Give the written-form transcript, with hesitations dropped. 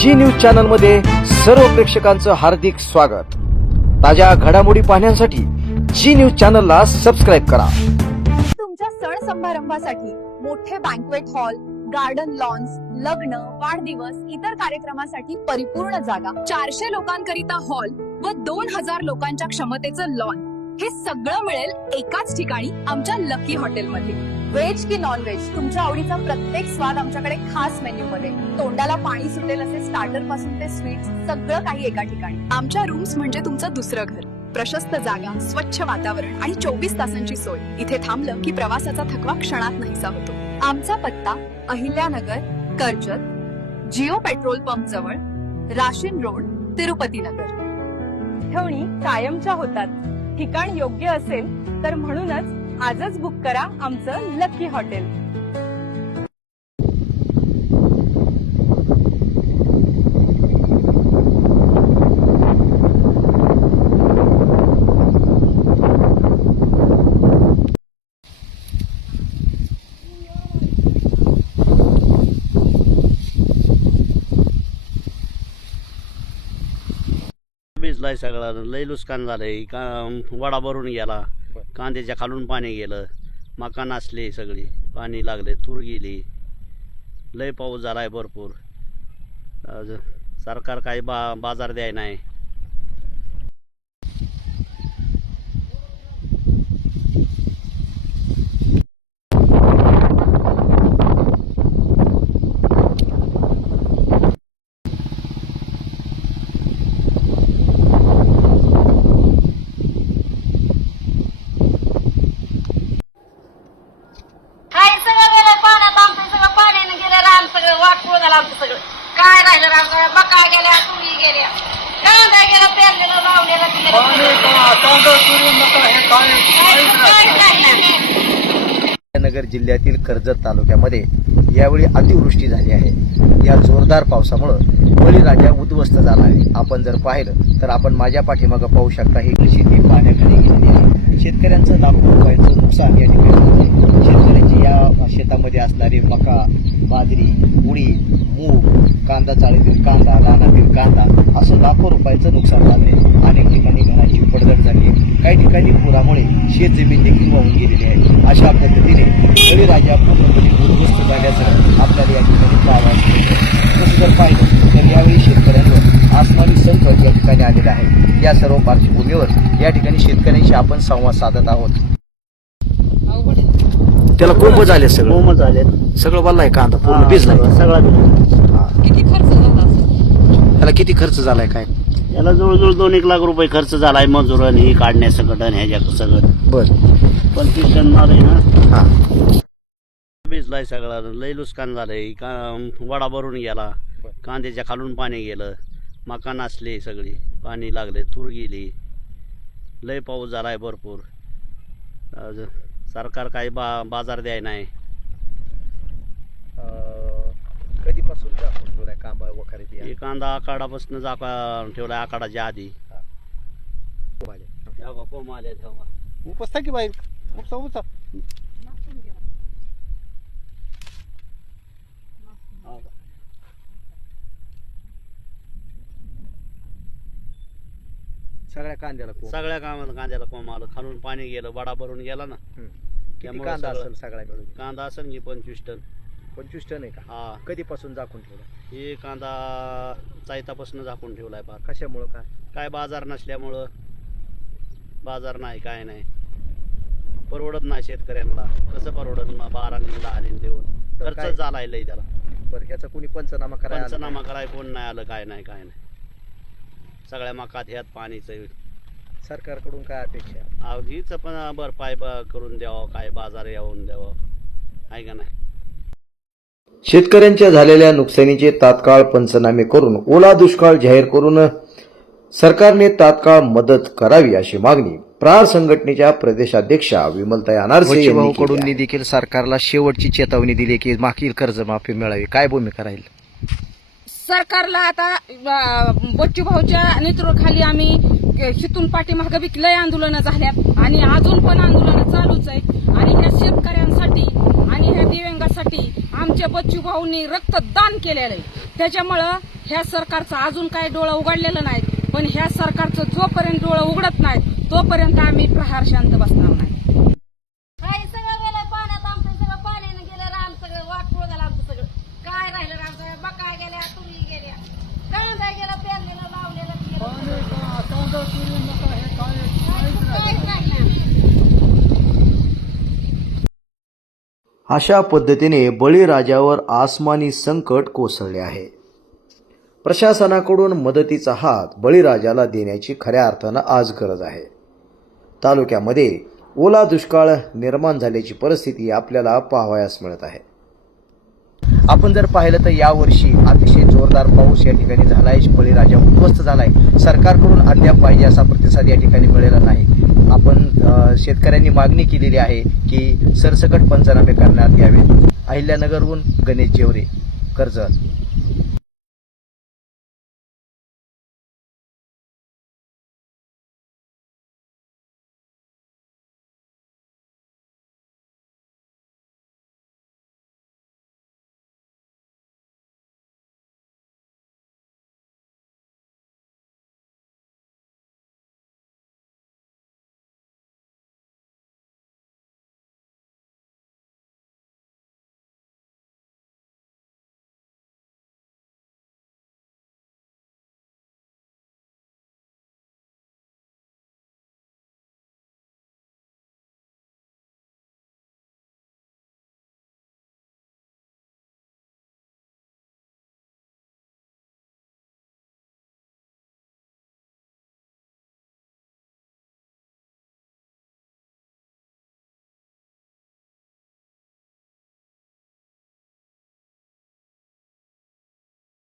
जी news channel मध्ये सर्व प्रेक्षकांचं हार्दिक स्वागत। ताज्या घडामोडी पाहण्यासाठी जी न्यूज चॅनलला सबस्क्राइब करा। तुमच्या सण समारंभासाठी मोठे बँक्वेट हॉल, गार्डन लॉन्स, लग्न, वाढदिवस, इतर कार्यक्रमासाठी परिपूर्ण जागा, 400 लोकांकरिता हॉल व 2000 लोकांच्या क्षमतेचं लॉन, हे सगळं मिळेल एकाच ठिकाणी आमच्या लकी हॉटेलमध्ये। व्हेज की नॉन व्हेज, तुमच्या आवडीचा प्रत्येक स्वाद आमच्याकडे खास मेन्यू मध्ये। तोंडाला पाणी सुटेल असे स्टार्टर पासून ते स्वीट्स, सगळं काही एका ठिकाणी। आमच्या रूम्स म्हणजे तुमचं दुसरं घर, प्रशस्त जागा, स्वच्छ वातावरण आणि 24 तासांची सोय। इथे थांबलं की प्रवासाचा थकवा क्षणात नाहीसा होतो। आमचा पत्ता अहिल्यानगर, कर्जत, जिओ पेट्रोल पंप जवळ, राशीन रोड, तिरुपती नगर। ठेवणी कायमच्या होतात। ठिकाण योग्य असेल तर म्हणूनच आजच बुक करा आमचं लकी हॉटेल। भिजलाय सगळा, लय नुकसान झालंय। वडा भरून गेला, कांद्याच्या खालून पाणी गेलं, मका नासले सगळी, पाणी लागले, तूर गेली, लय पाऊस झालाय भरपूर। सरकार काही बाजार द्याय नाही। काय राहिलं मका गेल्या, तुरी गेल्या, कांदा गेला, पेरलेला लावलेला नगर जिल्ह्यातील कर्जत तालुक्यामध्ये यावेळी अतिवृष्टी झाली आहे। या जोरदार पावसामुळे बळीराजा उद्ध्वस्त झाला आहे। आपण जर पाहिलं तर आपण माझ्या पाठीमागे पाहू शकता, ही शेती पाण्याखाली गेलेली आहे। शेतकऱ्यांचं लाखो रुपयांचं नुकसान या ठिकाणी होते। शेतकऱ्यांची या शेतामध्ये असणारी मका, बाजरी, उडीद, मूग, कांदा चाळीतील कांदा, रानातील कांदा, असं लाखो रुपयाचं नुकसान झाले। अनेक ठिकाणी घरांची पडझड झाली, काही ठिकाणी पुरामुळे शेतजमीन देखील वाहून गेलेली आहे। अशा पद्धतीने बळीराजा पूर्णपणे उद्ध्वस्त झाल्याचं आपल्याला या ठिकाणी पाहावयास मिळतं। तसं जर पाहिलं तर यावेळी शेतकऱ्यांवर आसमानी संकट या ठिकाणी आलेलं आहे। या सर्व पार्श्वभूमीवर या ठिकाणी शेतकऱ्यांशी आपण संवाद साधत आहोत। त्याला कोंब झाले, कोंब झाले, सगळं वल्लाय, कांदा पूर्ण भिजलाय, सगळा किती खर्च झाला असेल? त्याला किती खर्च झालाय काय? याला जवळजवळ 2-1 लाख रुपये खर्च झालाय, मजुरण ही काढण्यासकट ह्याच्या सगळं। बर, 25 टन आलंय ना। हा, भिजलाय सगळा, लय नुकसान झालंय। वडा भरून गेला, कांद्याच्या खालून पाणी गेलं, मका नासले सगळी, पाणी लागले, तूर गेली, लय पाऊस झालाय भरपूर। सरकार काही बाजार द्याय नाही। कधीपासून ठेवलाय कांदा वखारी? हे कांदा आखाडापासून ठेवलाय, आखाडाच्या आधी। कोंब आले उपस्था की बाहेर, उपस्था सगळ्या कांद्याला सगळ्या कांद्याला कोंब आलं, खालून पाणी गेलं, वडा भरून गेला ना। किती कांदा असेल सगळ्या मिळून? कांदा असेल की 25 टन। 25 टन आहे का? हा। कधीपासून झाकून ठेवलं? हे कांदा चायतापासून झाकून ठेवलाय फार। कशामुळं? काय बाजार नसल्यामुळं, बाजार नाही, काय नाही, परवडत नाही शेतकऱ्यांना। कसं परवडत? 12 आणि 10 देऊन खर्च झालाय लय त्याला। बरं, याचा कोणी पंचनामा कराय कोण नाही आलं, काय नाही, काय नाही। सगळ्या मकात ह्यात पाणीचं। सरकारकडून काय अपेक्षा? हीच पण भरपाई करून द्यावं, काय बाजार येऊन द्यावं, आहे का नाही? शेतकऱ्यांच्या झालेल्या नुकसानीचे तात्काळ पंचनामे करून ओला दुष्काळ जाहीर करून सरकारने तात्काळ मदत करावी अशी मागणी प्रार संघटनेच्या प्रदेशाध्यक्षा विमलताई अनारसे यांनी देखील सरकारला शेवटची चेतावणी दिली की मागील कर्जमाफी मिळावी। काय भूमिका राहील? सरकारला आता बच्चू भाऊच्या नेतृत्वाखाली आम्ही हितून पाठीमागे बी लय आंदोलन झाल्यात आणि अजून पण आंदोलन चालूच आहे आणि ह्या शेतकऱ्यांसाठी आणि ह्या दिव्यांगासाठी आमच्या बच्चू भाऊंनी रक्तदान केलेलं आहे। त्याच्यामुळं ह्या सरकारचं अजून काही डोळं उघडलेलं नाही, पण ह्या सरकारचं जोपर्यंत डोळं उघडत नाही तोपर्यंत आम्ही प्रहार शांत बसणार नाही. काही सगळं गेलं पाण्यात, आमचं सगळं पाण्यानं गेलं, रान सगळं वाटपुळ झालं आमचं सगळं. काय राहिलं रामचं? मका गेल्या, तुरी गेल्या, कांदा गेला, पेरलेलं लावलेलं गेलं. काहीच राहिलं नाही. अशा पद्धतीने बळीराजावर आसमानी संकट कोसळले आहे. प्रशासनाकडून मदतीचा हात बळीराजाला देण्याची खऱ्या अर्थानं आज गरज आहे. तालुक्यामध्ये ओला दुष्काळ निर्माण झाल्याची परिस्थिती आपल्याला पाहावयास मिळत आहे. आपण जर पाहिलं तर यावर्षी अतिशय जोरदार पाऊस या ठिकाणी झालाय. बळीराजा उद्ध्वस्त झालाय. सरकारकडून अद्याप पाहिजे असा प्रतिसाद या ठिकाणी मिळालेला नाही. आपण शेतकऱ्यांनी मागणी केलेली आहे की सरसकट पंचनामे करण्यात यावेत. अहिल्यानगरहून गणेश जेवरे, कर्जत.